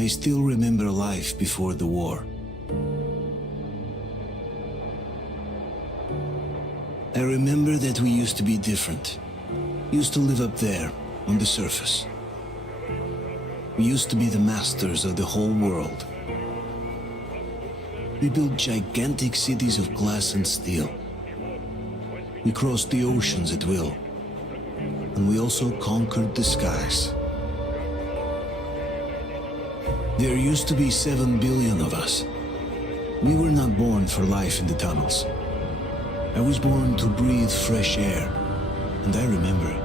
I still remember life before the war. I remember that we used to be different. Used to live up there, on the surface. We used to be the masters of the whole world. We built gigantic cities of glass and steel. We crossed the oceans at will. And we also conquered the skies. There used to be 7 billion of us. We were not born for life in the tunnels. I was born to breathe fresh air, and I remember it.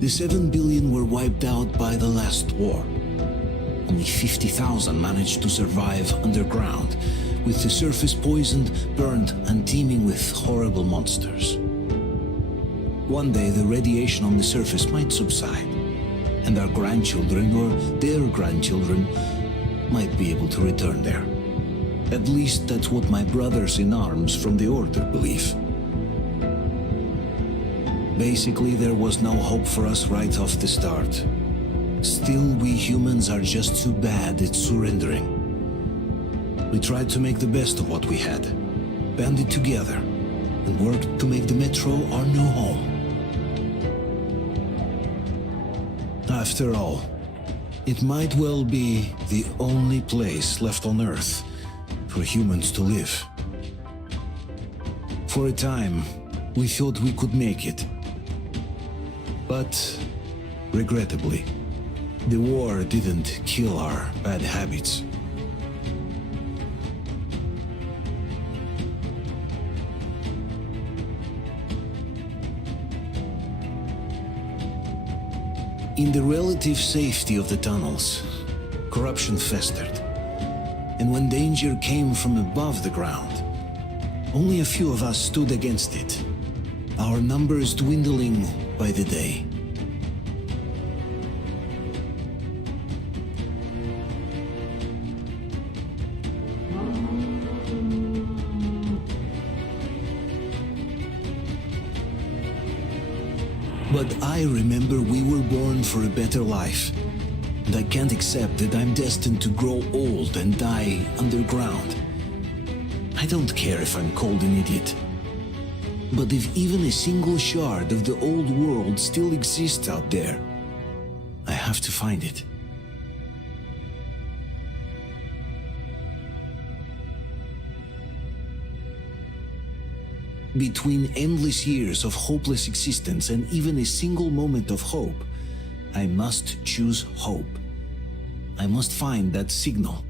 The 7 billion were wiped out by the last war. Only 50,000 managed to survive underground, with the surface poisoned, burned, and teeming with horrible monsters. One day the radiation on the surface might subside, and our grandchildren or their grandchildren might be able to return there. At least that's what my brothers in arms from the Order believe. Basically, there was no hope for us right off the start. Still, we humans are just too bad at surrendering. We tried to make the best of what we had, banded together, and worked to make the Metro our new home. After all, it might well be the only place left on Earth for humans to live. For a time, we thought we could make it. But, regrettably, the war didn't kill our bad habits. In the relative safety of the tunnels, corruption festered. And when danger came from above the ground, only a few of us stood against it, our numbers dwindling by the day. But I remember we were born for a better life, And I can't accept that I'm destined to grow old and die underground. I don't care if I'm called an idiot. But if even a single shard of the old world still exists out there, I have to find it. Between endless years of hopeless existence and even a single moment of hope, I must choose hope. I must find that signal.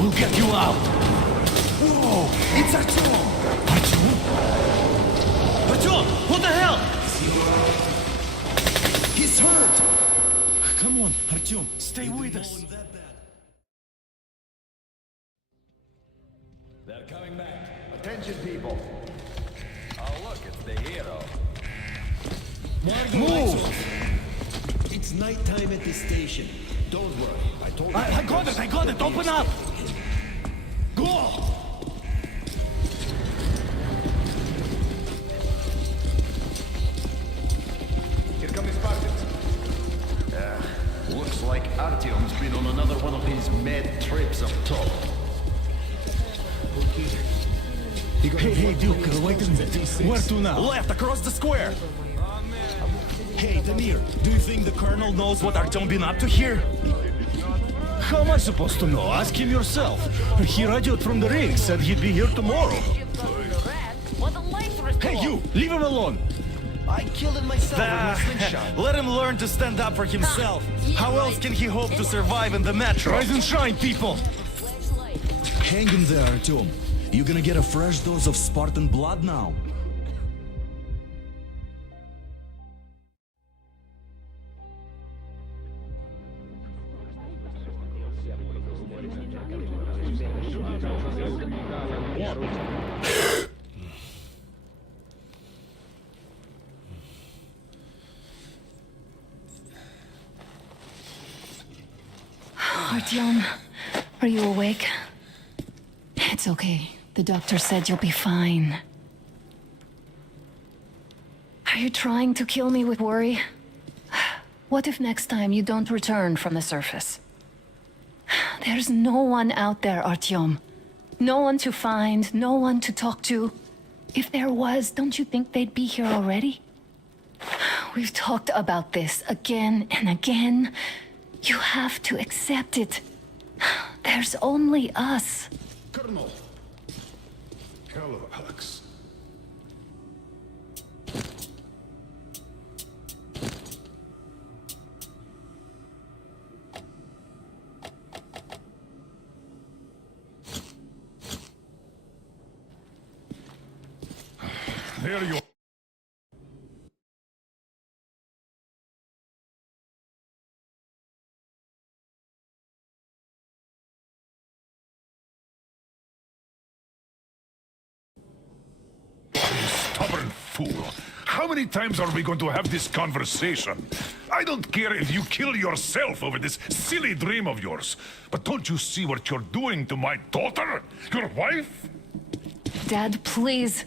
We'll get you out! Whoa! It's Artyom! Artyom? Artyom! What the hell? He's hurt! Come on, Artyom, stay with us. They're coming back. Attention, people. Oh, look, it's the hero. Move! It's nighttime at the station. Don't worry, I told you. I got it, open up! Go! Here come the Spartans. Looks like Artyom's been on another one of his mad trips up top. Hey, Duke, wait a minute. Where to now? Left, across the square. Hey, Damir, do you think the Colonel knows what Artyom been up to here? How am I supposed to know? Ask him yourself. He radioed from the ring, said he'd be here tomorrow. Hey, you! Leave him alone! I killed him myself with my slingshot. Let him learn to stand up for himself. How else can he hope to survive in the metro? Rise and shine, people! Hang in there, Artyom. You're gonna get a fresh dose of Spartan blood now. Artyom, are you awake? It's okay. The doctor said you'll be fine. Are you trying to kill me with worry? What if next time you don't return from the surface? There's no one out there, Artyom. No one to find, no one to talk to. If there was, don't you think they'd be here already? We've talked about this again and again. You have to accept it. There's only us. Colonel. Hello, Alex. There you are. Stubborn fool. How many times are we going to have this conversation? I don't care if you kill yourself over this silly dream of yours. But don't you see what you're doing to my daughter? Your wife? Dad, please.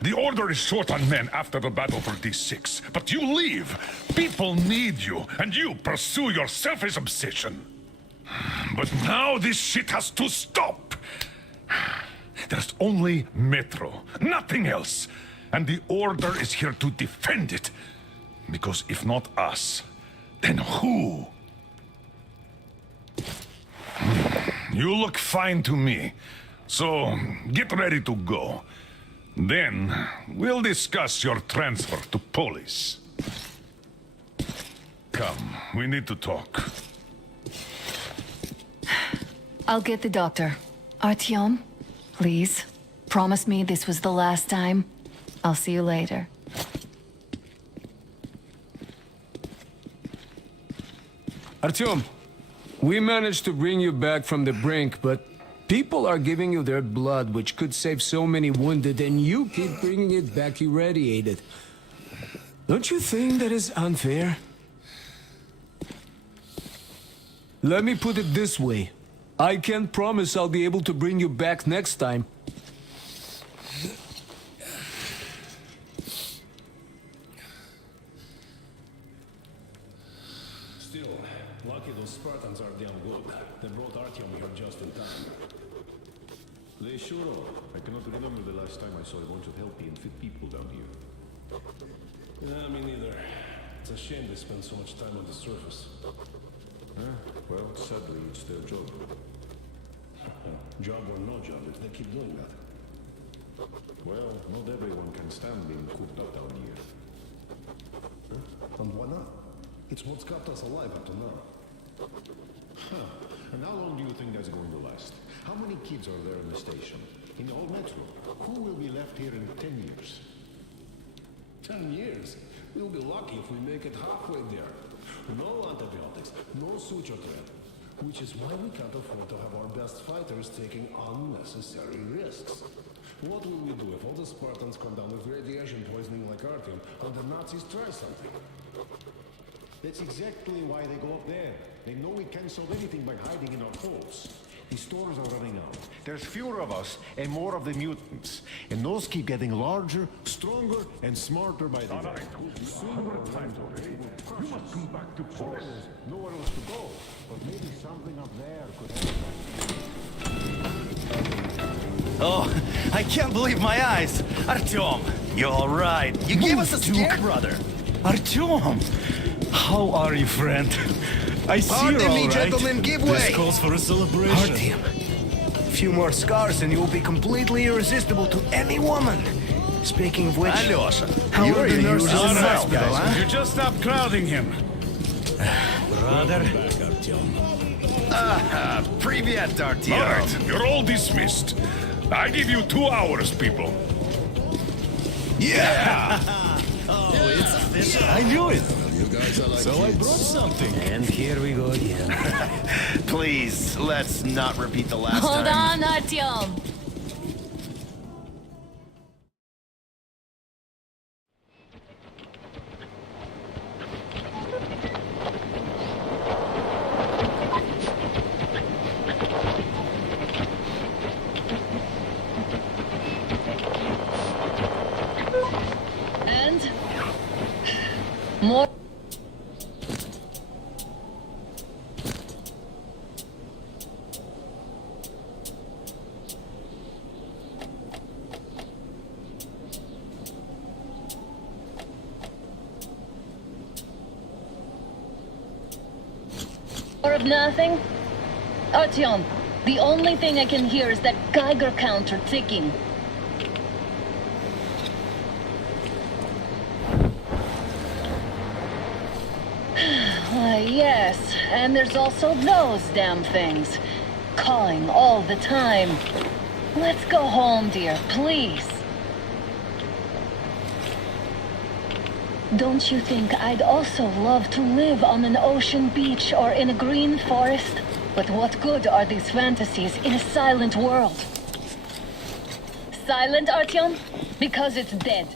The Order is short on men after the battle for D6. But you leave. People need you, and you pursue your selfish obsession. But now this shit has to stop. There's only Metro, nothing else. And the Order is here to defend it. Because if not us, then who? You look fine to me. So, get ready to go. Then, we'll discuss your transfer to Polis. Come, we need to talk. I'll get the doctor. Artyom, please. Promise me this was the last time. I'll see you later. Artyom, we managed to bring you back from the brink, but people are giving you their blood, which could save so many wounded, and you keep bringing it back irradiated. Don't you think that is unfair? Let me put it this way. I can't promise I'll be able to bring you back next time. Still, lucky those Spartans are damn good. They brought Artyom here just in time. They sure are. I cannot remember the last time I saw a bunch of healthy and fit people down here. Yeah, me neither. It's a shame they spend so much time on the surface. Well, sadly, it's their job. Job or no job, if they keep doing that. Well, not everyone can stand being cooped up down here. And why not? It's what's kept us alive up to now. And how long do you think that's going to last? How many kids are there in the station? In the whole metro? Who will be left here in 10 years? 10 years? We'll be lucky if we make it halfway there. No antibiotics, no suture thread. Which is why we can't afford to have our best fighters taking unnecessary risks. What will we do if all the Spartans come down with radiation poisoning like Artyom and the Nazis try something? That's exactly why they go up there. They know we can't solve anything by hiding in our holes. These stores are running out. There's fewer of us and more of the mutants. And those keep getting larger, stronger, and smarter by the day. Several times already. You must come back to force. Nowhere else to go. But maybe something up there could help. Oh, I can't believe my eyes. Artyom, you're all right. You gave us a scare, brother. Artyom! How are you, friend? I see Pardon you're all me, right. gentlemen, give way. This calls for a celebration. Artyom, a few more scars and you will be completely irresistible to any woman. Speaking of which, Alyosha, how are the nurses in the hospital, huh? You just stop crowding him. Brother. Привет, All Artyom. right, you're all dismissed. I give you 2 hours, people. Yeah! I knew it. So I brought something. And here we go again. Please, let's not repeat the last Hold time. on, Artyom. And more. More of nothing? Artyom, the only thing I can hear is that Geiger counter ticking. Why, yes, and there's also those damn things. Calling all the time. Let's go home, dear, please. Don't you think I'd also love to live on an ocean beach or in a green forest? But what good are these fantasies in a silent world? Silent, Artyom? Because it's dead.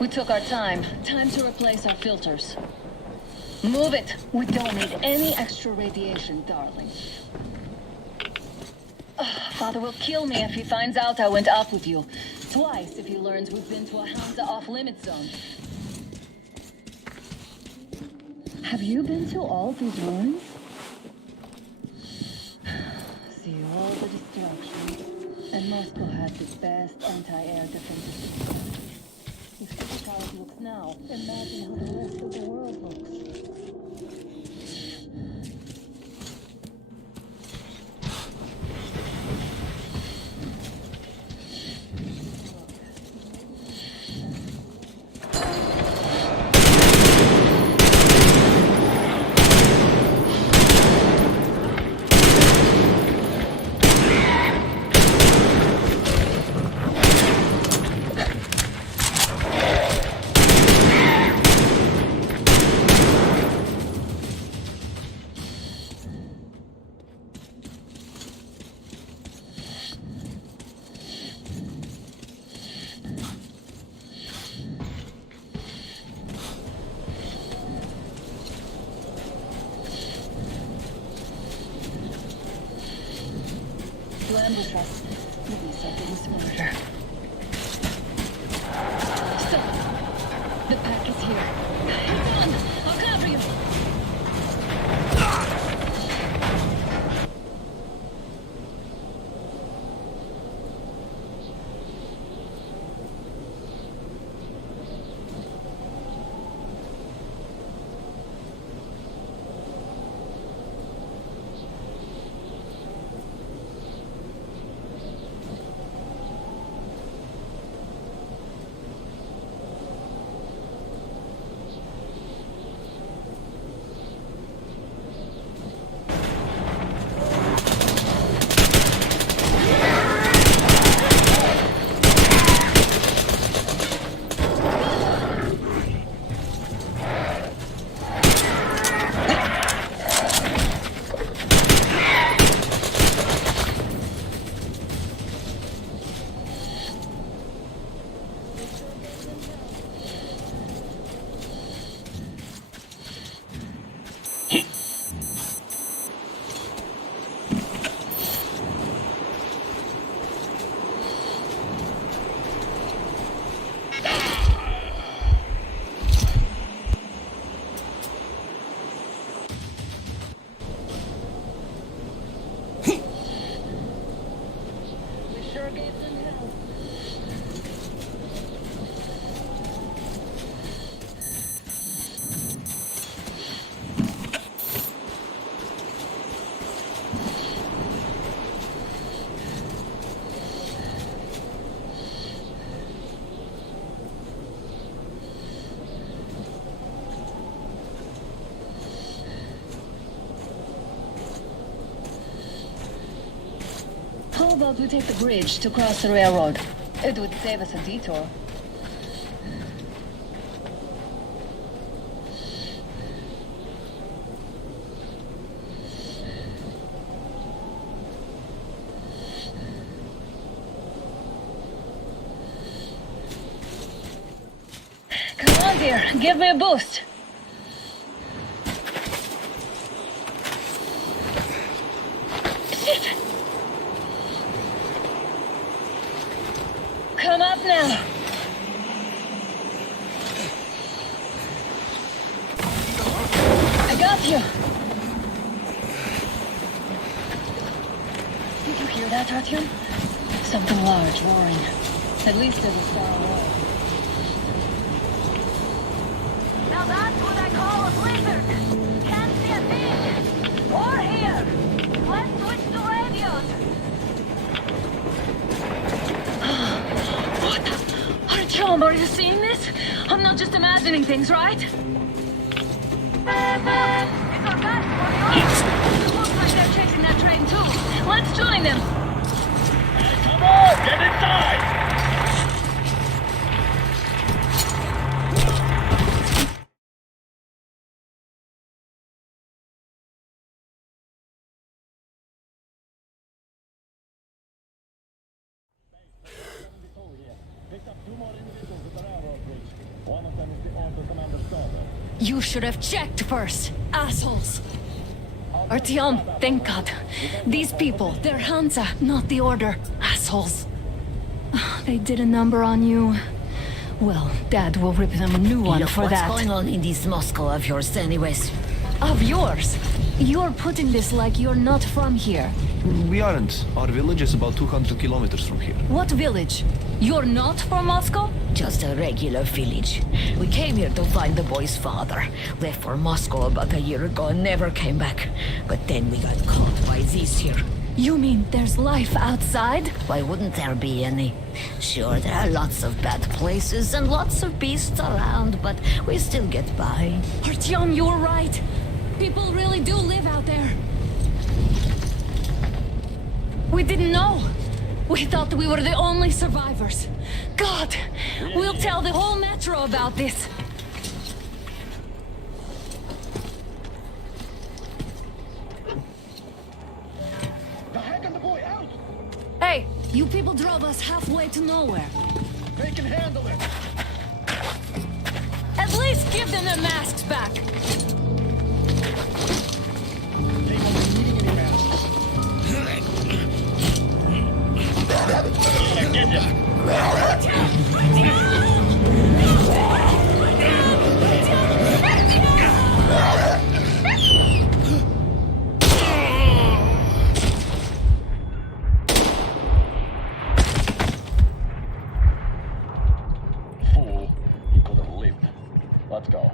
We took our time. Time to replace our filters. Move it. We don't need any extra radiation, darling. Father will kill me if he finds out I went up with you. Twice if he learns we've been to a Hansa off-limit zone. Have you been to all these ruins? See all the destruction. And Moscow had the best anti-air defensive system. If this is how it looks now, imagine how the rest of the world looks. Ambush us. Please, I didn't murder. Stop! The pack is here. Hang on! I'll cover you! How about we take the bridge to cross the railroad? It would save us a detour. Come on, dear. Give me a boost. Shit! Come up now. I got you. Did you hear that, Artyom? Something large roaring. At least it was far away. Now that's what I call a blizzard. Can't see a thing. Or hear. Let's switch to radios. What the? Artyom, are you seeing this? I'm not just imagining things, right? It's our best for the It looks like they're chasing that train too. Let's join them. Come on, get inside! You should have checked first, assholes. Artyom, thank God. These people, they're Hansa, not the Order. Assholes. They did a number on you. Well, Dad will rip them a new one for that. What's going on in this Moscow of yours anyways? Of yours? You're putting this like you're not from here. We aren't. Our village is about 200 kilometers from here. What village? You're not from Moscow? Just a regular village. We came here to find the boy's father. Left for Moscow about a year ago and never came back. But then we got caught by these here. You mean there's life outside? Why wouldn't there be any? Sure, there are lots of bad places and lots of beasts around, but we still get by. Artyom, you were right. People really do live out there. We didn't know. We thought we were the only survivors. God, we'll tell the whole metro about this. Hey, you people drove us halfway to nowhere. They can handle it. At least give them their masks back. They won't be needing any masks. Fool, you could have lived. Let's go.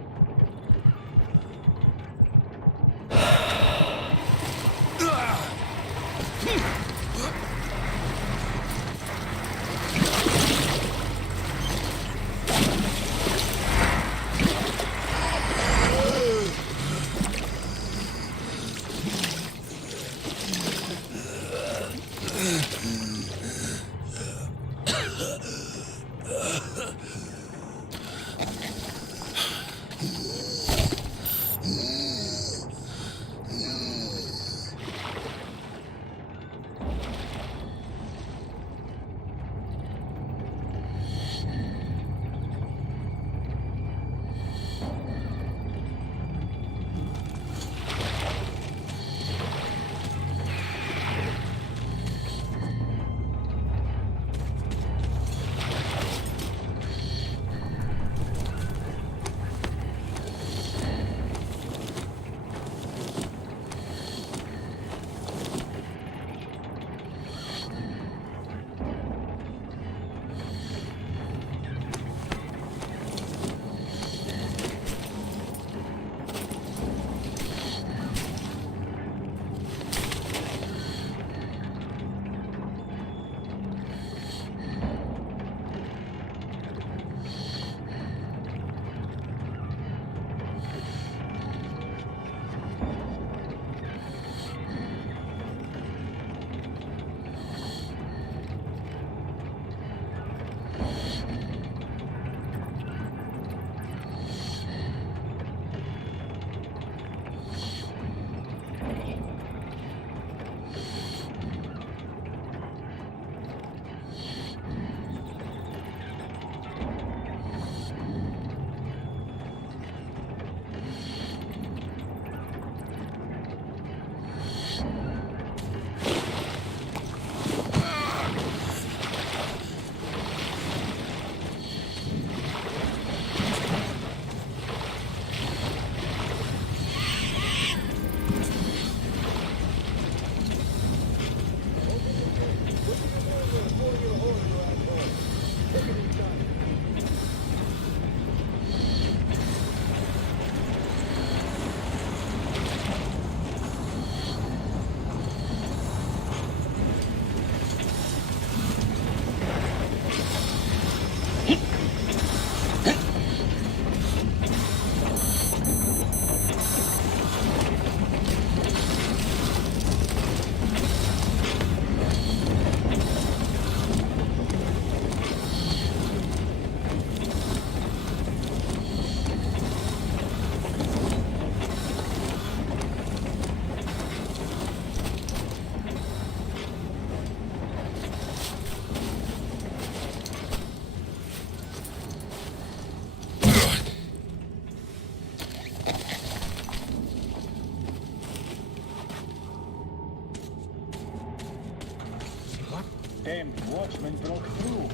damn watchman broke through.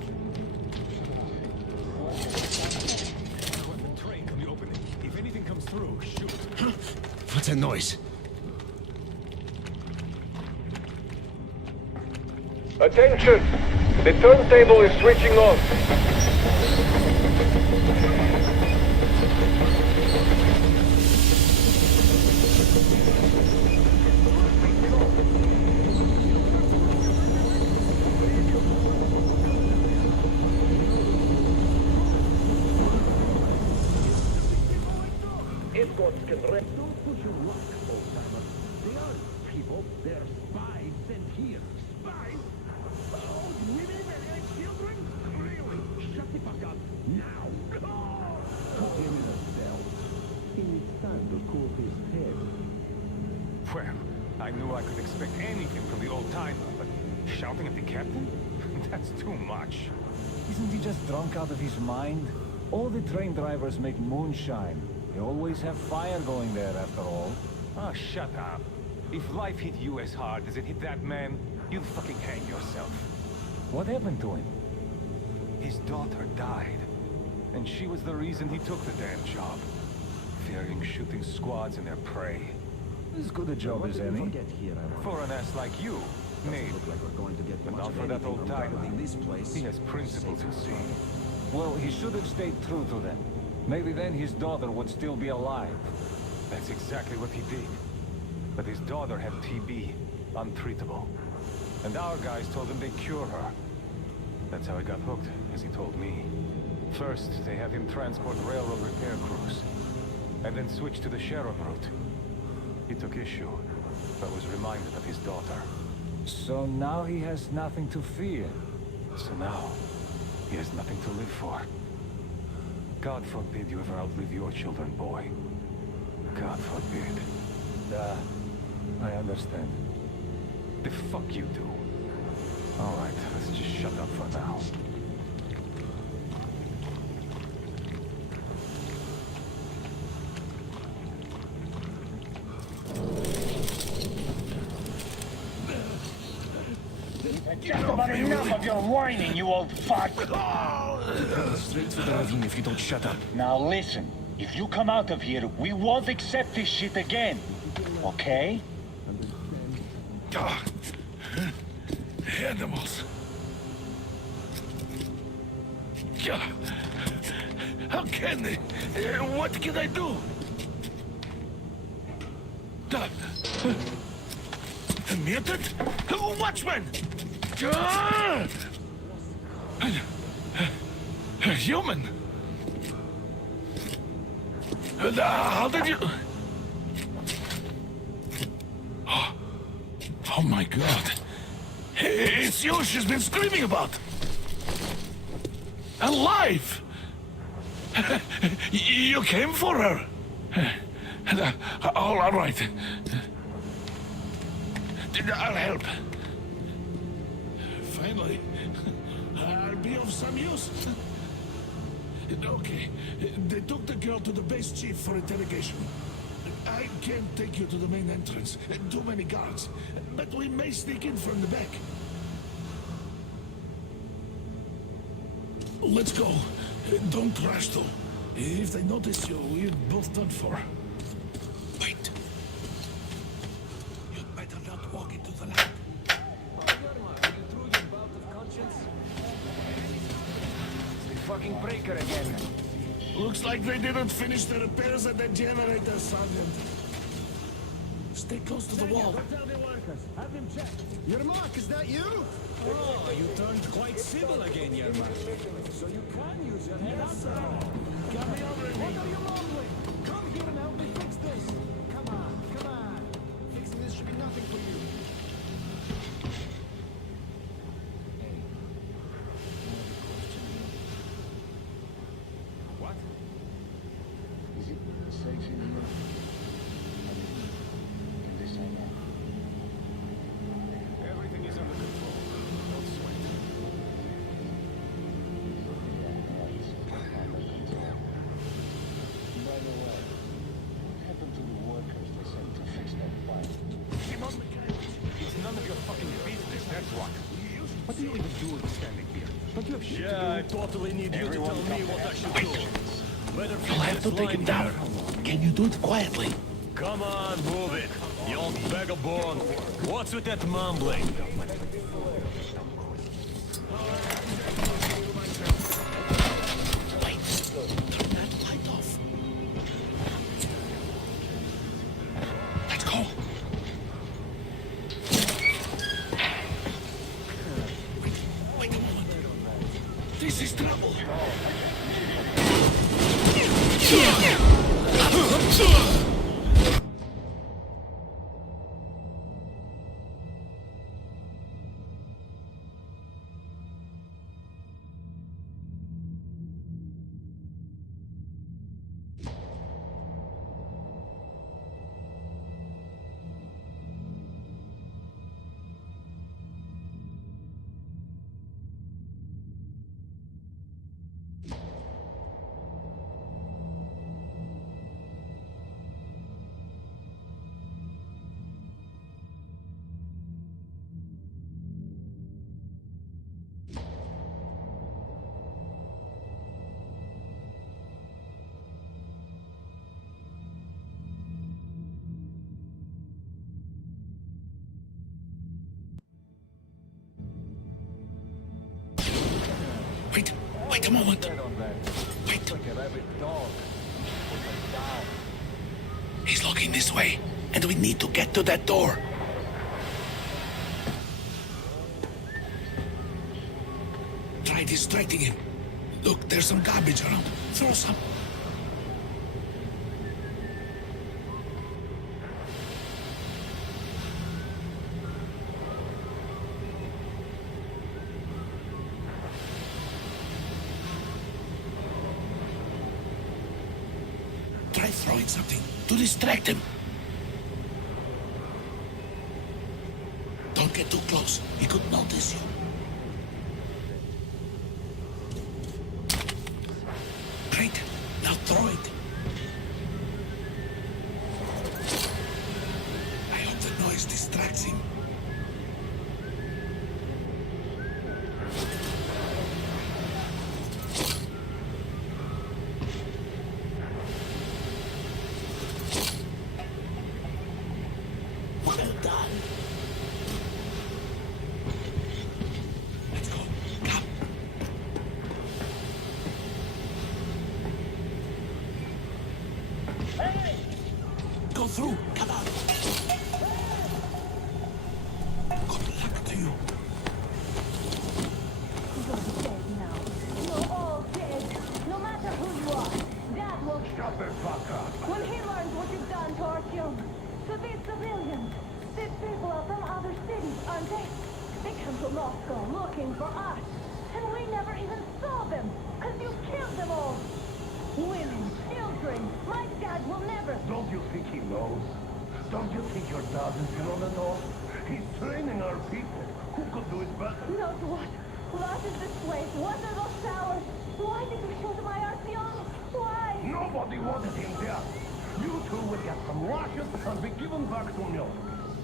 The train can be opening. If anything comes through, shoot. What's that noise? Attention! The turntable is switching on. Escorts can rest. Don't push your luck, old-timer. They aren't people, they're spies sent here. Spies? Oh, women and children? Really? Shut the fuck up, now! Put him in a cell. He needs time to cool his head. Well, I knew I could expect anything from the old timer, but shouting at the captain? That's too much. Isn't he just drunk out of his mind? All the train drivers make moonshine. They always have fire going there, after all. Oh, shut up. If life hit you as hard as it hit that man, you'd fucking hang yourself. What happened to him? His daughter died, and she was the reason he took the damn job. Fearing shooting squads and their prey. As good a job as any. For an ass like you, maybe. But not for that old timer. He has principles, you see. Well, he should have stayed true to them. Maybe then his daughter would still be alive. That's exactly what he did. But his daughter had TB, untreatable. And our guys told him they'd cure her. That's how he got hooked, as he told me. First, they had him transport railroad repair crews, and then switch to the sheriff route. He took issue, but was reminded of his daughter. So now he has nothing to fear. So now, he has nothing to live for. God forbid you ever outlive your children, boy. God forbid. I understand. The fuck you do. All right, let's just shut up for now. Just about enough of your whining, you old fuck! Straight to the ravine if you don't shut up. Now listen, if you come out of here, we won't accept this shit again. Okay? Animals. How can they? What can I do? Mutant? Watchman! Human? How did you... Oh my God. It's you she's been screaming about. Alive! You came for her. All right. I'll help. Finally, I'll be of some use. Okay, they took the girl to the base chief for interrogation. I can't take you to the main entrance. Too many guards. But we may sneak in from the back. Let's go. Don't crash, though. If they notice you, we're both done for. Wait. You'd better not walk into the lab. Fucking breaker again. Looks like they didn't finish the repairs at the generator, Sergeant. Stay close to the wall. Tell the workers. Have them check. Yermak, is that you? Oh, you turned quite civil again, Yermak. So you can use your head after all. What are you mumbling? Come here and help me fix this. Come on. Fixing this should be nothing for you. What? Is it safe in here? In this I know. Everything is under control. Don't sweat. By the way, what happened to the workers they sent to fix that pipe? It's none of your fucking business, that's what. What do you even do I totally need you to tell me what I should do. Better You'll have to take him down. Can you do it quietly? Come on, move it. You old vagabond. What's with that mumbling? Wait, turn that light off. Let's go. Wait a moment. This is trouble. Wait a moment. Wait. He's looking this way, and we need to get to that door. Try distracting him. Look, there's some garbage around. Throw some. Try throwing something to distract him. Don't get too close. He could notice you. Great. Now throw it. I hope the noise distracts him. Well done. Let's go. Come. Hey! Go through. Come on. Good luck to you. You're dead now. You're all dead. No matter who you are, Dad will... Shut the fuck up. When he learns what you've done to Artyom, to these civilians, these people are from other cities, aren't they? They come to Moscow looking for us. And we never even saw them, because you killed them all. Women, children, my dad will never... Don't you think he knows? Don't you think your dad is grown at all? He's training our people. Who could do it better? Not what? What is this place? What are those towers? Why did you shoot my Artyom? Why? Nobody wanted him dead. You two will get some lashes and be given back to milk.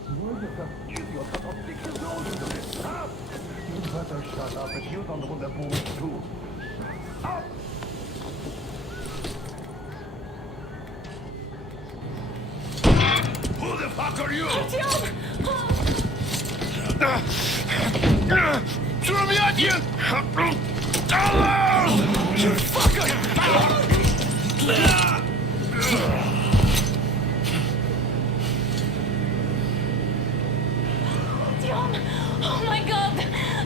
You're just an idiot that will stick his nose into this, huh? You'd better shut up if you don't want the bullets too. Up! Who the fuck are you? Artyom! Trumyatin! Hello! You fucker! Artyom! Oh my god!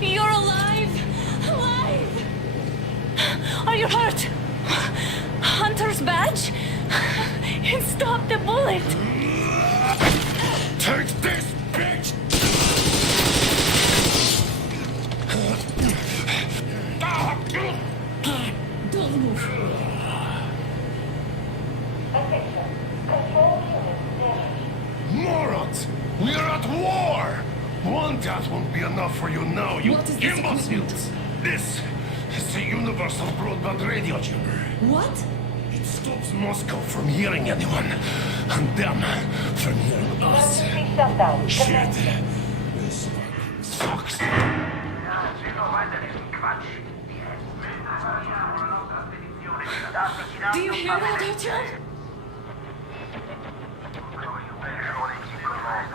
You're alive! Alive! Are you hurt? Hunter's badge? It stopped the bullet! Take this, bitch! Don't move. Morons! We're at war! One death won't be enough for you now, you imbeciles! This is the universal broadband radio jammer. What? It stops Moscow from hearing anyone, and them from hearing us. Shit. This fucking sucks. Do you hear that, Artyom?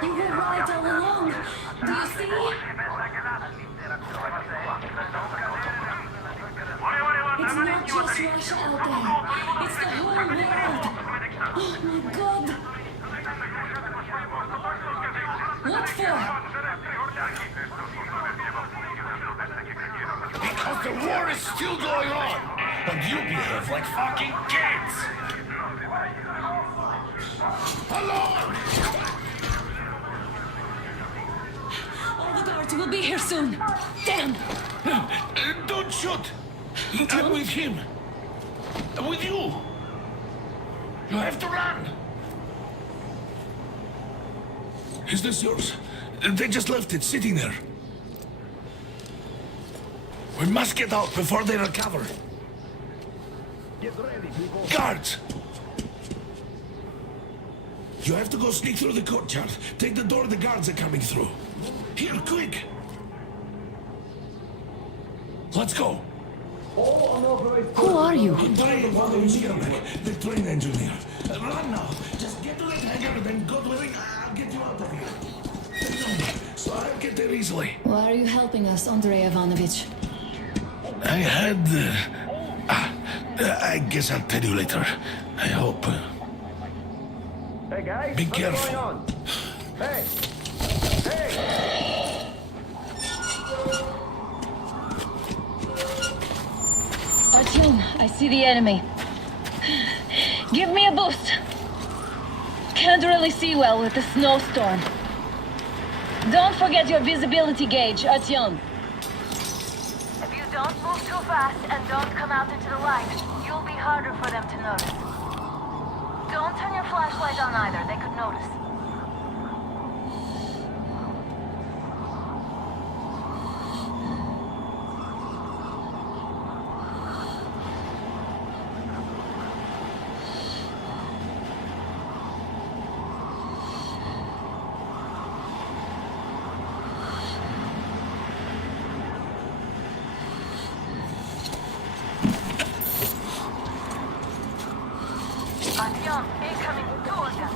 You were right all along. Do you see? It's not just Russia out there. It's the whole world. Oh my God. What for? Because the war is still going on, and you behave like fucking kids! Alone! All the guards will be here soon. Damn! Don't shoot! I'm with him. With you. You have to run. Is this yours? They just left it sitting there. We must get out before they recover. Get ready, people. Guards! You have to go sneak through the courtyard. Take the door the guards are coming through. Here, quick! Let's go. Who are you? Andrei Ivanovich, the train engineer. Run now. Just get to that hangar, then God willing, I'll get you out of here. So I'll get there easily. Why are you helping us, Andrei Ivanovich? I had... I guess I'll tell you later. I hope. Hey guys, Be what's careful. going on? Hey! Hey! Artyom, I see the enemy. Give me a boost. Can't really see well with the snowstorm. Don't forget your visibility gauge, Artyom. If you don't move too fast and don't come out into the light, you'll be harder for them to notice. Don't turn your flashlight on either, they could notice. Artyom, incoming Georgia.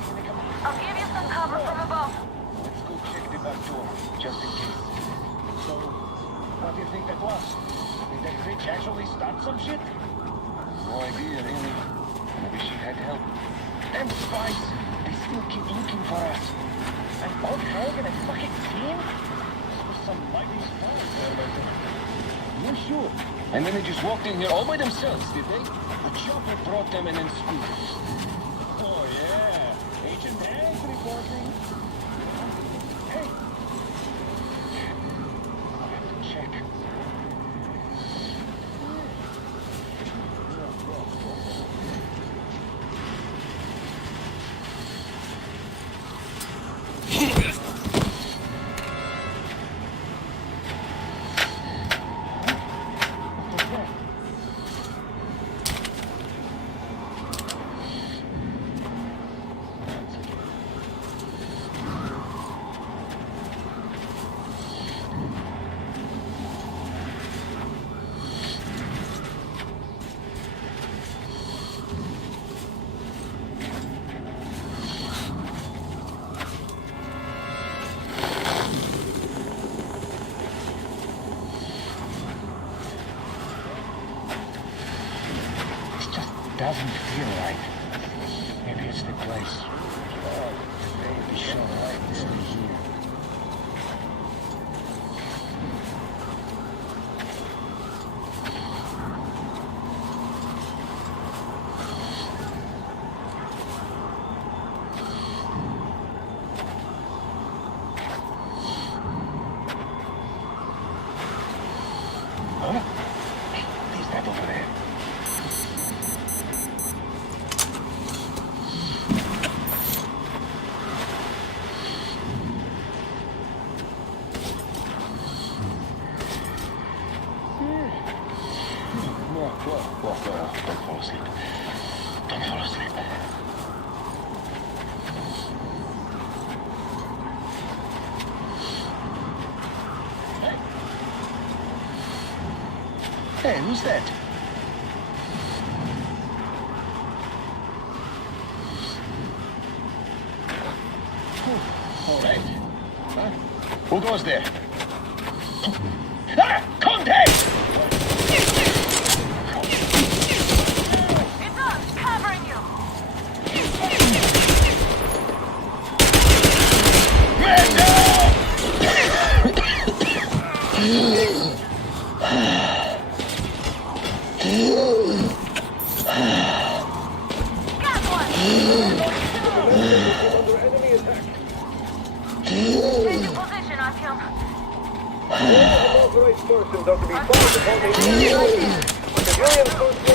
I'll give you some cover from above. Let's go check the back door, just in case. So, what do you think that was? Did that bitch actually start some shit? No idea, really. Maybe she had help. Them spies, they still keep looking for us. And Old Hagen and fucking team? This was some mighty spies there, but... Yeah, sure. And then they just walked in here all by themselves, did they? The chopper brought them and then scooters. Oh, yeah. Agent Hank reporting. Hey. I'll have to check. Doesn't feel right. Maybe it's the place. Oh, baby, so right to stay here. Huh? Hey, is that over there? Don't fall asleep. Don't fall asleep. Hey! Hey, who's that? Who goes there? Ah! Contact! It's us, covering you! Man down! Got one! Take your position, Artyom. Unauthorized persons are to be found upon the civilian control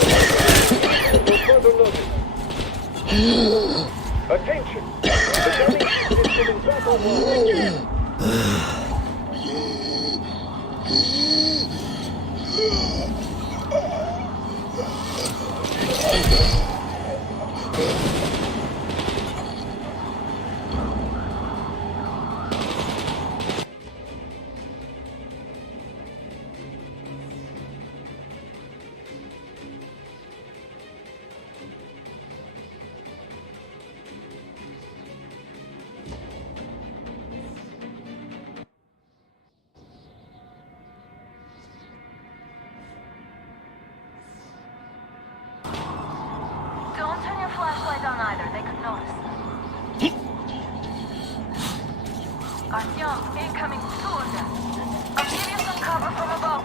until further notice. Attention! The jamming system is coming back online. Don't turn your flashlight on either, they could notice. Artyom, incoming, two of them. I'll give you some cover from above.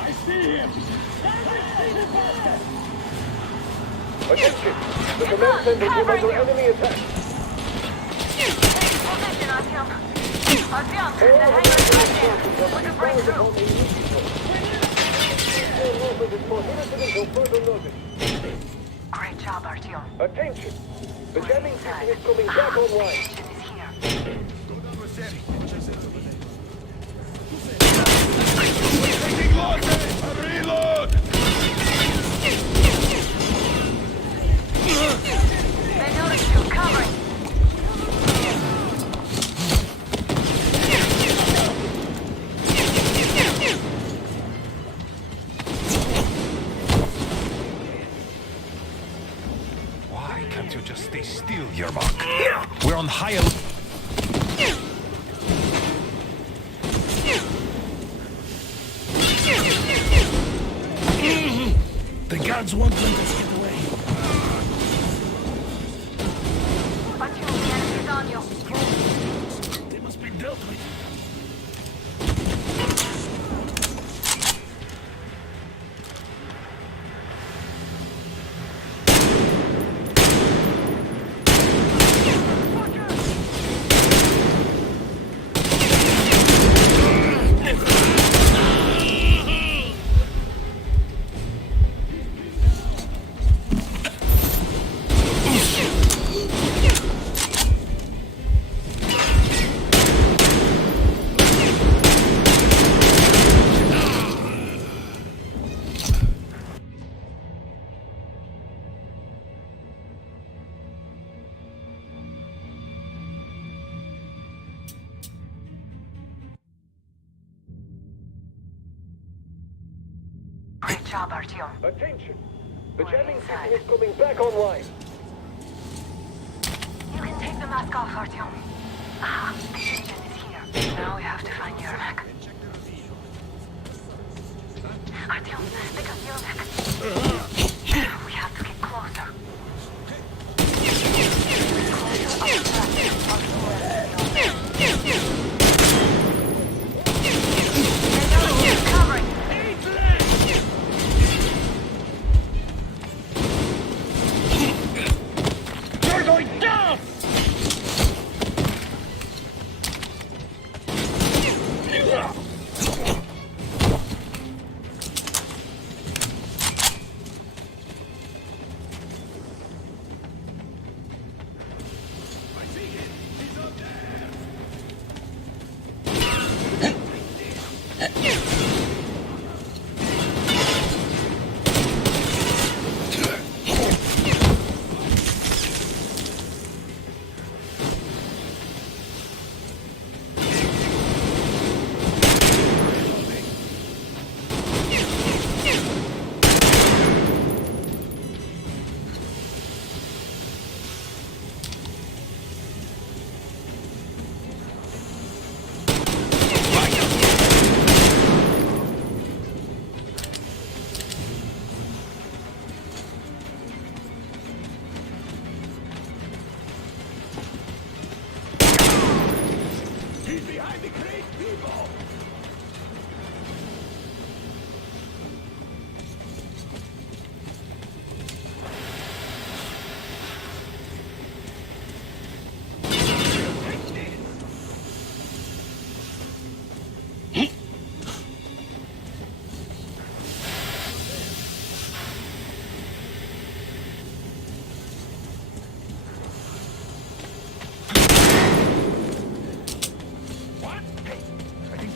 I see him! Attention! The command center is under enemy attack. Take position, Artyom. Artyom, the hangar is right there. We could break through. Until further notice. Great job, Artyom. Attention! The jamming system is coming back online. Taking losses! Reload! They noticed you, covering. Why can't you just stay still, Yermak? We're on high alert. The guards won't let us get away. Artyom, the enemy's on you. They must be dealt with. Great job, Artyom. Attention! The jamming system is coming back online. You can take the mask off, Artyom. Ah, the engine is here. Now we have to find Yermak. Artyom, pick up Yermak. We have to get closer. You're going down!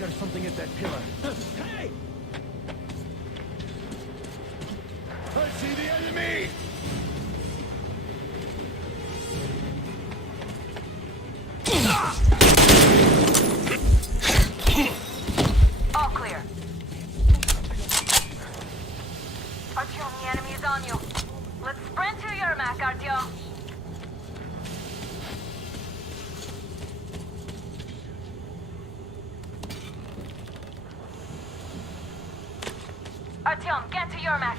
there's something at that pillar. Hey! I see the enemy! All clear. Artyom, the enemy is on you. Let's sprint to Yermak, Artyom. Artyom, get to Yermak.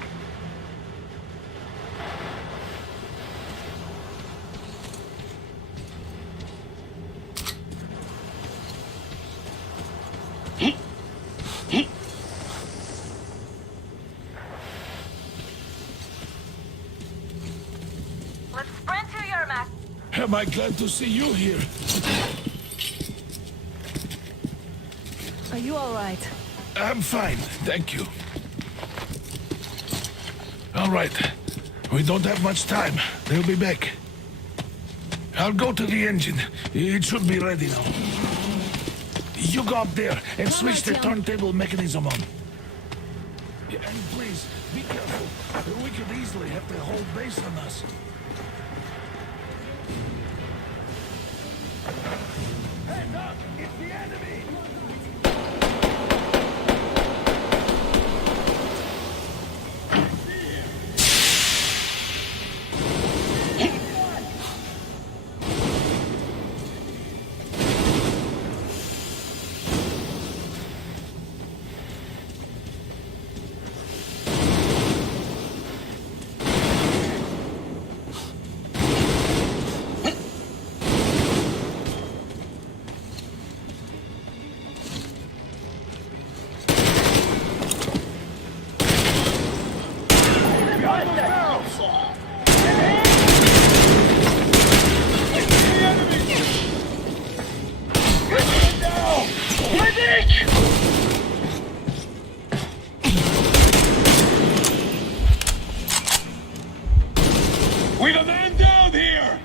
Let's sprint to Yermak. Am I glad to see you here? Are you all right? I'm fine, thank you. All right. We don't have much time. They'll be back. I'll go to the engine. It should be ready now. You go up there and switch the turntable mechanism on. Yeah, and please, be careful. We could easily have the whole base on us. Hey, Doc! It's the enemy! We got a man down here!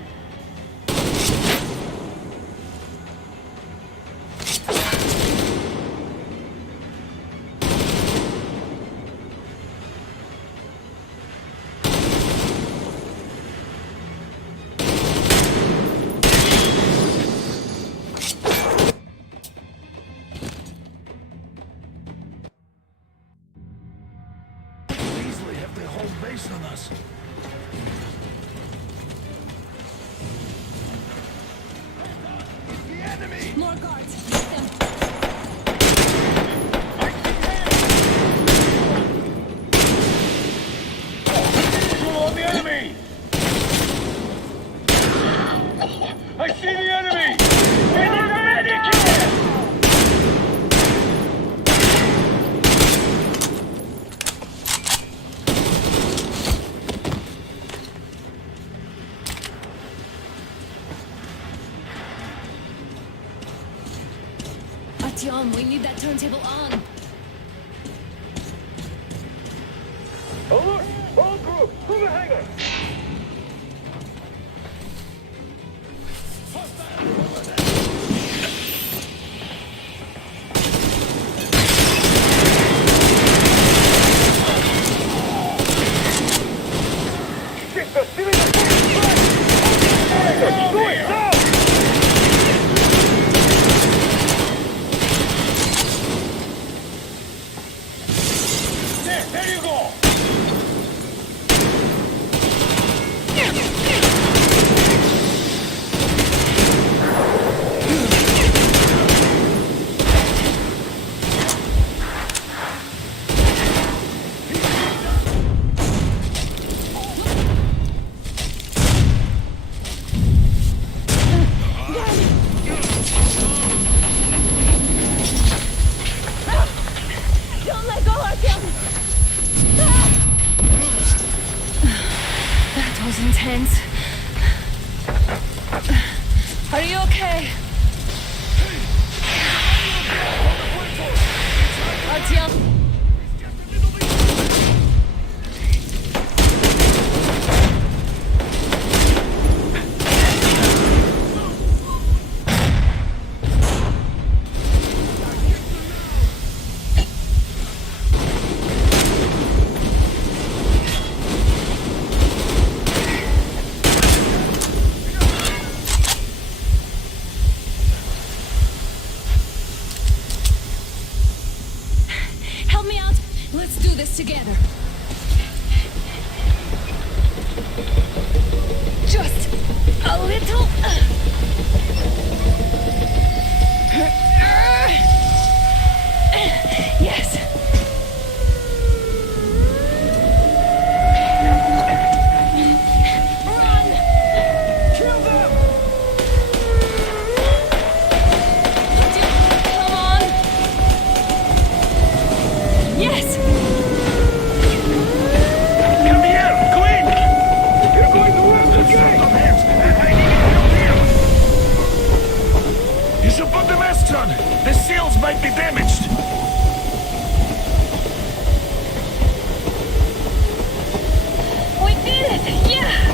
Easily have the whole base on us. More guards. Get them. On the enemy! I see the enemy! We need a medic here! Artyom, we need that turntable on. Alert! All groups, to the hangar! Get the civilian do it now! There you go! Don't let go, Artyom! That was intense. Are you okay? Artyom? do this together. Just a little. Yes. Run! Kill them! Come on! Yes! Come here, quick! You're going to win the game! Some hands! I need help here! You should put the masks on! The seals might be damaged! We did it! Yeah!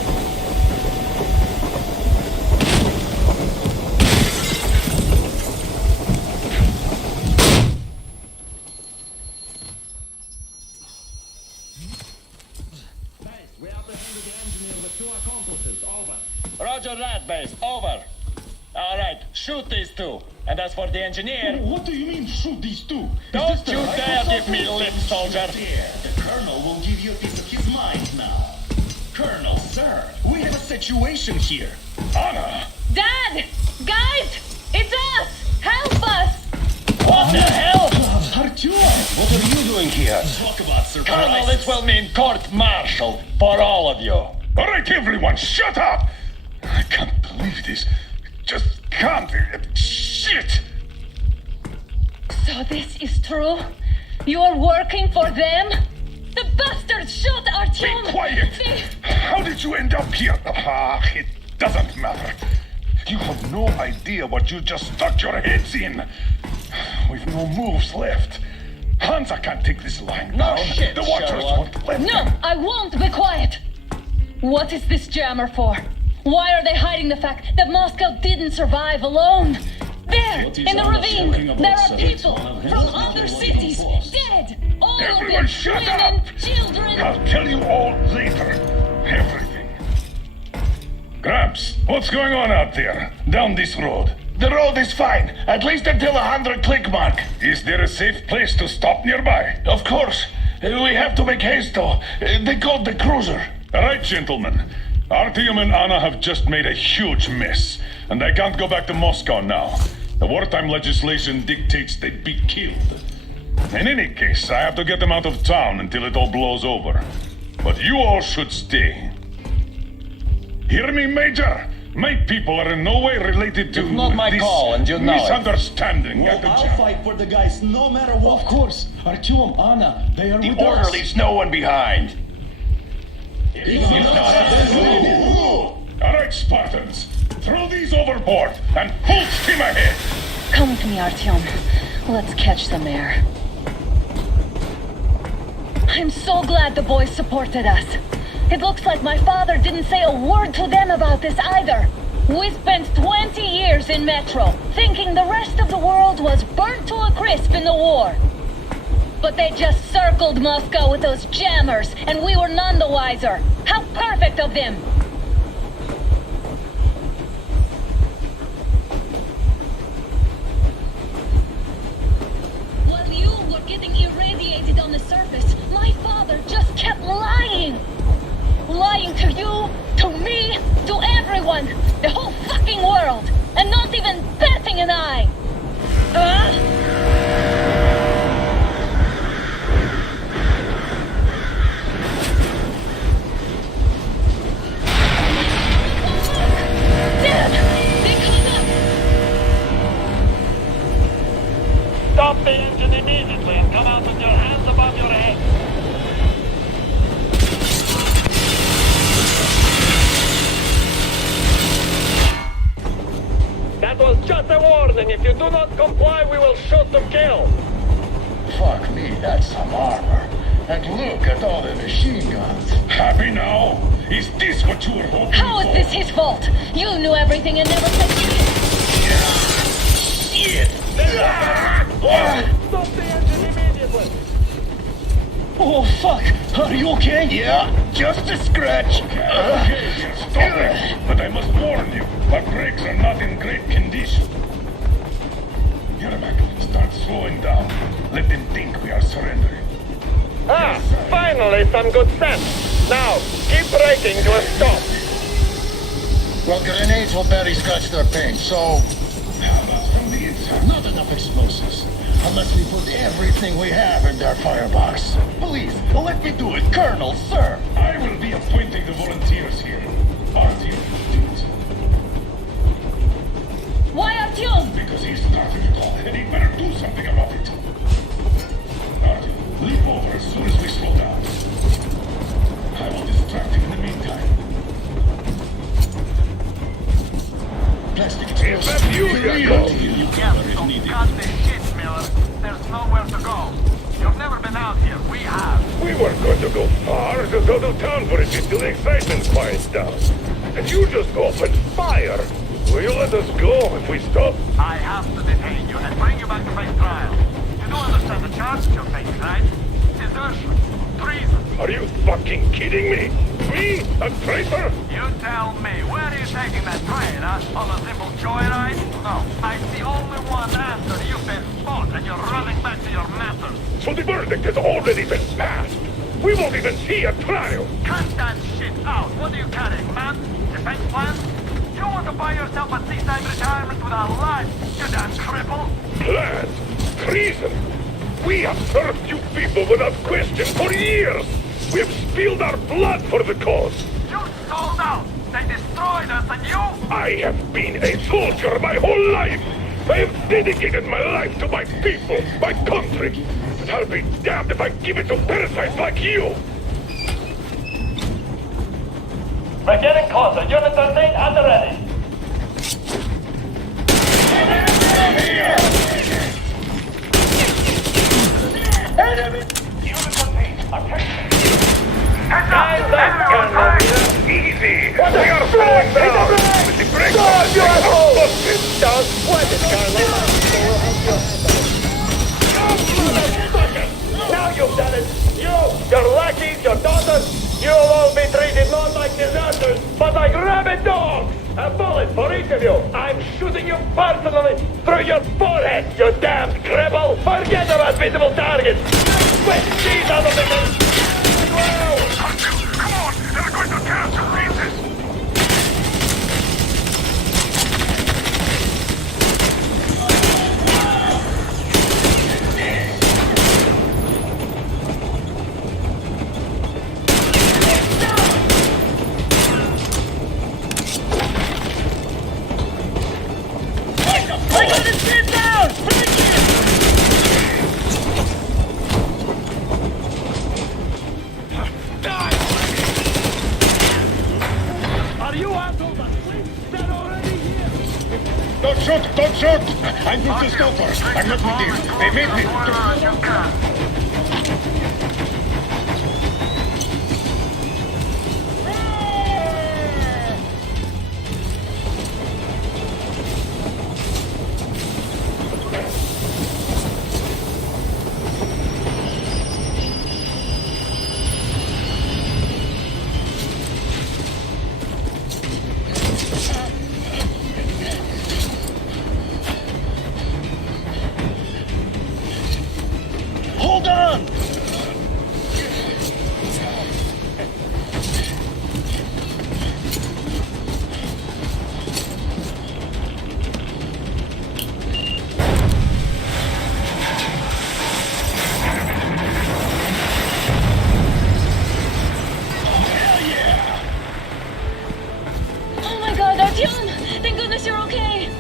We apprehended the engineer with 2 accomplices. Over. Roger that, base. Over. All right, shoot these 2. And as for the engineer... What do you mean, shoot these 2? Don't you dare give me lip, soldier! The Colonel will give you a piece of his mind now. Colonel, sir, we have a situation here. Anna! Dad! Guys! It's us! Help us! What the hell? Artyom, what are you doing here? Talk about surprise. Colonel, this will mean court-martial for all of you. All right, everyone, shut up! I can't believe this. Just can't. Shit! So this is true? You're working for them? The bastards shot Artyom! Be quiet! How did you end up here? It doesn't matter. You have no idea what you just stuck your heads in. We've no moves left. Hansa can't take this line No down. shit, The Watchers Sherlock. won't let No, them. I won't be quiet! What is this jammer for? Why are they hiding the fact that Moscow didn't survive alone? There, in the ravine, there are people from other cities, dead! All of Everyone them, shut women, up! children! I'll tell you all later. Everything. Gramps, what's going on out there? Down this road? The road is fine, at least until 100 click mark. Is there a safe place to stop nearby? Of course. We have to make haste though. They called the cruiser. All right, gentlemen. Artyom and Anna have just made a huge mess, and they can't go back to Moscow now. The wartime legislation dictates they'd be killed. In any case, I have to get them out of town until it all blows over. But you all should stay. Hear me, Major? My people are in no way related to It's not my this call, and you know it. misunderstanding at the jam. fight for the guys no matter what. Of course. Artyom, Anna, they are The with orderlies, no one behind. All right, Spartans. Throw these overboard and full steam ahead. Come with me, Artyom. Let's catch the mayor. I'm so glad the boys supported us. It looks like my father didn't say a word to them about this either. We spent 20 years in Metro, thinking the rest of the world was burnt to a crisp in the war. But they just circled Moscow with those jammers, and we were none the wiser. How perfect of them! While you were getting irradiated on the surface, my father just kept lying. Lying to you, to me, to everyone, the whole fucking world, and not even batting an eye. Dad, they come up. Stop the engine immediately and come out with your hands above your head. That was just a warning. If you do not comply, we will shoot to kill. Fuck me, that's some armor. And look at all the machine guns. Happy now? Is this what you were hoping How for? is this his fault? You knew everything and never said shit. Shit! Stop the engine immediately. Oh, fuck! Are you okay? Yeah, just a scratch. Okay, stop it. But I must warn you, our brakes are not in great condition. Yermak, start slowing down. Let them think we are surrendering. Ah, finally some good sense. Now, keep braking to a stop. Well, grenades will barely scratch their paint, so... How about from the inside? Not enough explosives. Unless we put everything we have in their firebox. Please, let me do it, Colonel, sir. I will be appointing the volunteers here. Artyom, do it. Why Artyom? Because he started it all, and he better do something about it. Artyom, leap over as soon as we slow down. I will distract him in the meantime. Plastic Is that you, Jacob? Yes, don't cut the shit, Miller. There's nowhere to go. You've never been out here. We have. We weren't going to go far, just go to town for a bit till the excitement quiets down. And you just opened fire. Will you let us go if we stop? I have to detain you and bring you back to face trial. You do understand the charges you're facing, right? Desertion, treason. Are you fucking kidding me? Me? A traitor? You tell me, where are you taking that train, huh? On a simple joyride? No, I see only one answer. You've been spotted and you're running back to your masters. So the verdict has already been passed. We won't even see a trial. Cut that shit out. What are you carrying, man? Defense plans? You want to buy yourself a seaside retirement with a life, you damn cripple? Plans? Treason? We have served you people without question for years. We have spilled our blood for the cause. You sold out. They destroyed us and you? I have been a soldier my whole life. I have dedicated my life to my people, my country. But I'll be damned if I give it to parasites like you. We're getting closer. Unit 13 at the ready. Enemy! Unit 13, attention! Heads up! Easy! We are slowing down! With the brakes on, you are busted! Don't sweat it, Colonel. We'll help you handle it. Now you've done it. You, your lackeys, your daughters, you'll all be treated not like deserters, but like rabid dogs. A bullet for each of you. I'm shooting you personally through your forehead, you damned cripple. Forget about visible targets. Quit these out of the game. Come on! They're going to tear us to pieces! I got his feet down! Break it! Are you assholes asleep? They're already here! Don't shoot! Don't shoot! I'm Brutus Stouffer. I'm not with this. They made me. Hold on! Oh my god, Artyom! Thank goodness you're okay!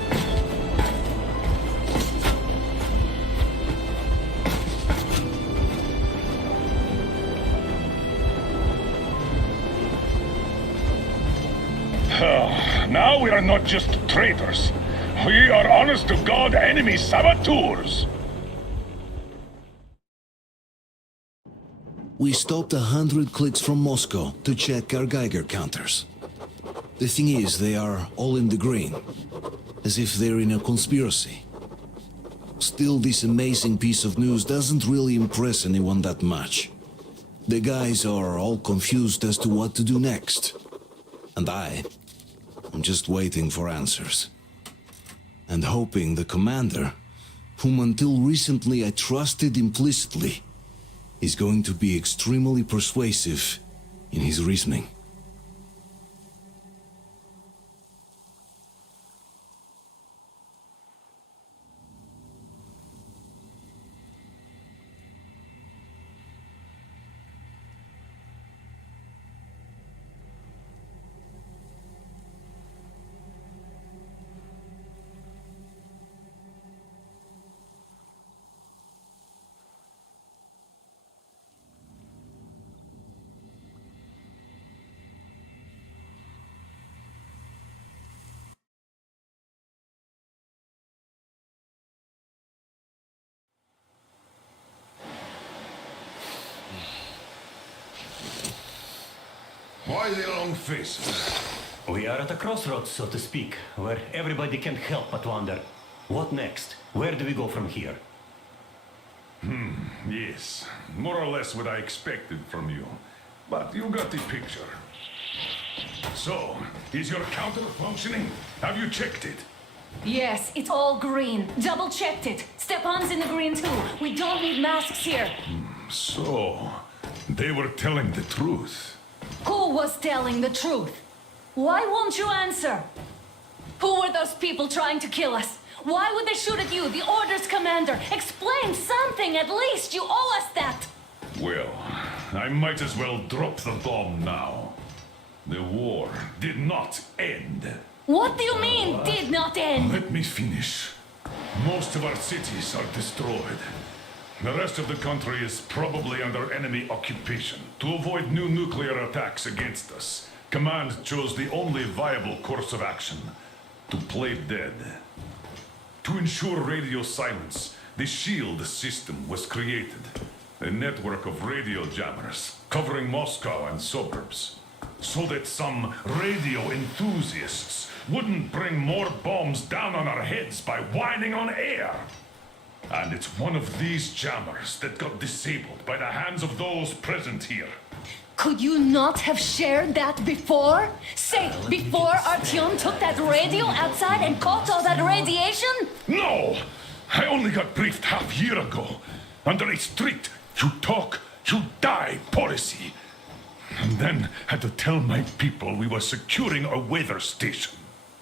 Now we are not just traitors. We are honest-to-God enemy saboteurs. We stopped 100 clicks from Moscow to check our Geiger counters. The thing is, they are all in the green, as if they're in a conspiracy. Still, this amazing piece of news doesn't really impress anyone that much. The guys are all confused as to what to do next. And I'm just waiting for answers. And hoping the commander, whom until recently I trusted implicitly, is going to be extremely persuasive in his reasoning. Why the long faces? We are at a crossroads, so to speak, where everybody can't help but wonder, what next? Where do we go from here? Yes, more or less what I expected from you. But you got the picture. So, is your counter functioning? Have you checked it? Yes, it's all green. Double checked it. Stepan's in the green too. We don't need masks here. So, they were telling the truth. Who was telling the truth? Why won't you answer? Who were those people trying to kill us? Why would they shoot at you, the Order's commander? Explain something at least. You owe us that. Well, I might as well drop the bomb now. The war did not end. What do you mean, did not end? Let me finish. Most of our cities are destroyed. The rest of the country is probably under enemy occupation. To avoid new nuclear attacks against us, Command chose the only viable course of action: to play dead. To ensure radio silence, the SHIELD system was created. A network of radio jammers covering Moscow and suburbs. So that some radio enthusiasts wouldn't bring more bombs down on our heads by whining on air. And it's one of these jammers that got disabled by the hands of those present here. Could you not have shared that before? Say, before Artyom took that radio outside and caught all that radiation? No! I only got briefed half year ago. Under a strict, you talk, you die policy. And then had to tell my people we were securing a weather station.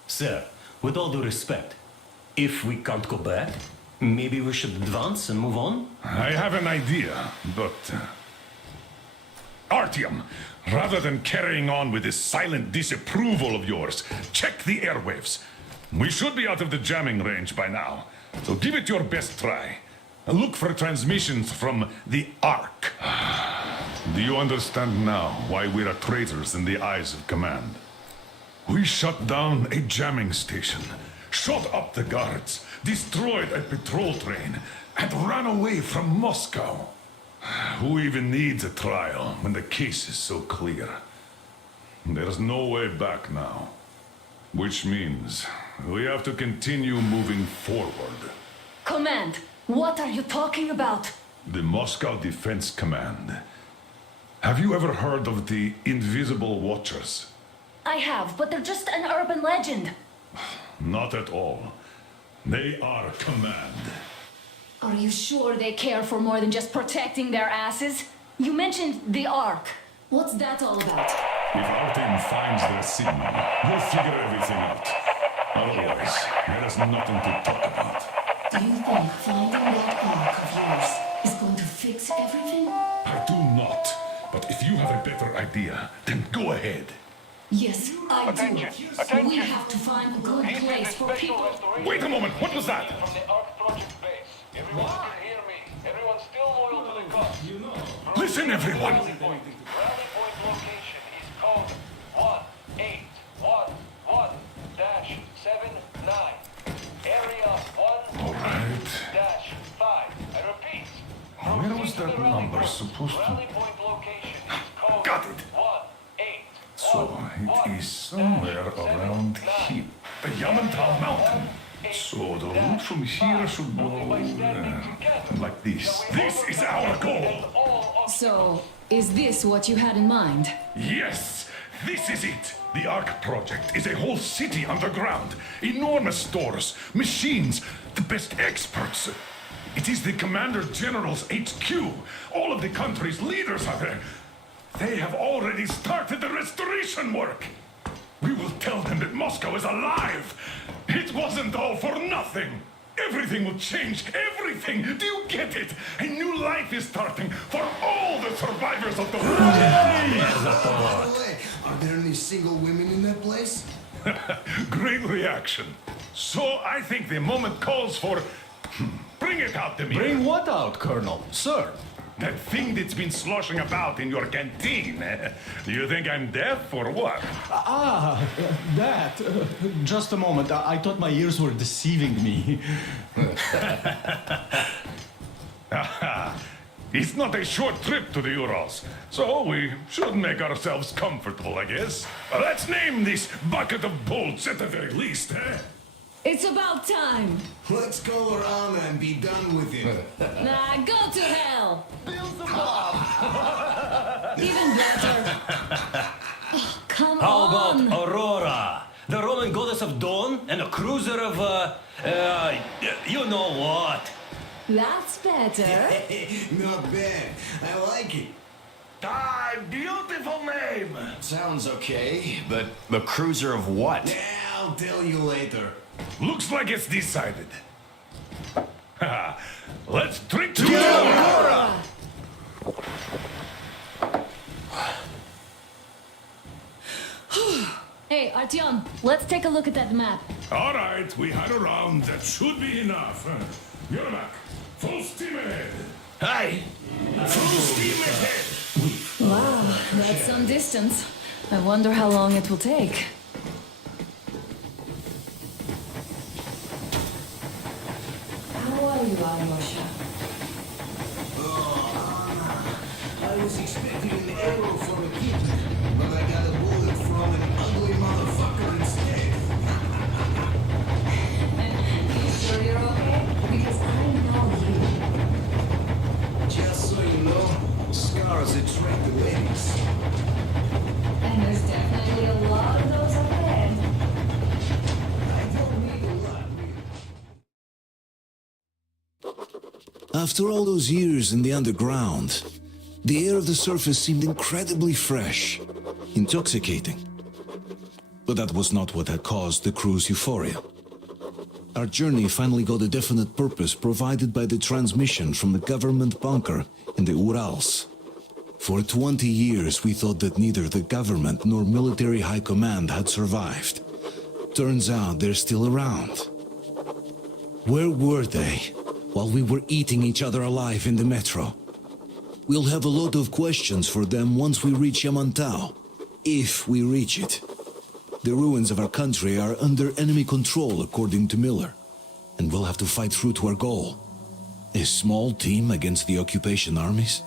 Sir, with all due respect, if we can't go back, maybe we should advance and move on? I have an idea, but... Artyom, rather than carrying on with this silent disapproval of yours, check the airwaves. We should be out of the jamming range by now, so give it your best try. Look for transmissions from the Ark. Do you understand now why we are traitors in the eyes of Command? We shut down a jamming station, shot up the guards, destroyed a patrol train, and ran away from Moscow. Who even needs a trial when the case is so clear? There's no way back now. Which means we have to continue moving forward. Command, what are you talking about? The Moscow Defense Command. Have you ever heard of the Invisible Watchers? I have, but they're just an urban legend. Not at all. They are Command. Are you sure they care for more than just protecting their asses? You mentioned the Ark. What's that all about? If our team finds their signal, we'll figure everything out. Otherwise, there is nothing to talk about. Do you think finding that Ark of yours is going to fix everything? I do not. But if you have a better idea, then go ahead. Yes, I do. We have to find a good place for people. Wait a moment, what was that? From the Ark Project base. Everyone can hear me. Everyone's still loyal to the cause. Listen, everyone! Rally point location is code 1811-79. Area 1-5. I repeat. Where was that number supposed to... Rally point location is code Got it! So, it is somewhere around here. The Yamantau Mountain. So, the route from here should go... like this. This is our goal! So, is this what you had in mind? Yes! This is it! The Ark Project is a whole city underground. Enormous stores, machines, the best experts. It is the Commander General's HQ. All of the country's leaders are there. They have already started the restoration work. We will tell them that Moscow is alive. It wasn't all for nothing. Everything will change. Everything. Do you get it? A new life is starting for all the survivors of the war. By the way, are there any single women in that place? Great reaction. So I think the moment calls for... Bring it out to me. Bring what out, Colonel? Sir? That thing that's been sloshing about in your canteen. Do you think I'm deaf or what? That. Just a moment. I thought my ears were deceiving me. It's not a short trip to the Urals, so we should make ourselves comfortable, I guess. Let's name this bucket of bolts at the very least, eh? It's about time. Let's go around and be done with it. Nah, go to hell. Even better. Oh, come How on. about Aurora, the Roman goddess of dawn, and a cruiser of, you know what? That's better. Not bad. I like it. Ah, beautiful name. Sounds okay, but The cruiser of what? yeah, I'll tell you later. Looks like it's decided. Let's drink to Aurora! Hey, Artyom, let's take a look at that map. All right, we had a round. That should be enough. You're back. Full steam ahead. Hey! Full steam ahead. Wow, that's some distance. I wonder how long it will take. How are you, Alyosha? I was expecting an arrow from a kid, but I got a bullet from an ugly motherfucker instead. You sure you're okay? Because I know you. Just so you know, scars attract the ladies. And there's definitely a lot of those up ahead. I don't need a lot. After all those years in the underground, the air of the surface seemed incredibly fresh, intoxicating. But that was not what had caused the crew's euphoria. Our journey finally got a definite purpose provided by the transmission from the government bunker in the Urals. For 20 years, we thought that neither the government nor military high command had survived. Turns out they're still around. Where were they while we were eating each other alive in the metro? We'll have a lot of questions for them once we reach Yamantau, if we reach it. The ruins of our country are under enemy control, according to Miller, and we'll have to fight through to our goal. A small team against the occupation armies?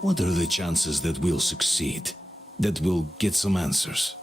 What are the chances that we'll succeed? That we'll get some answers?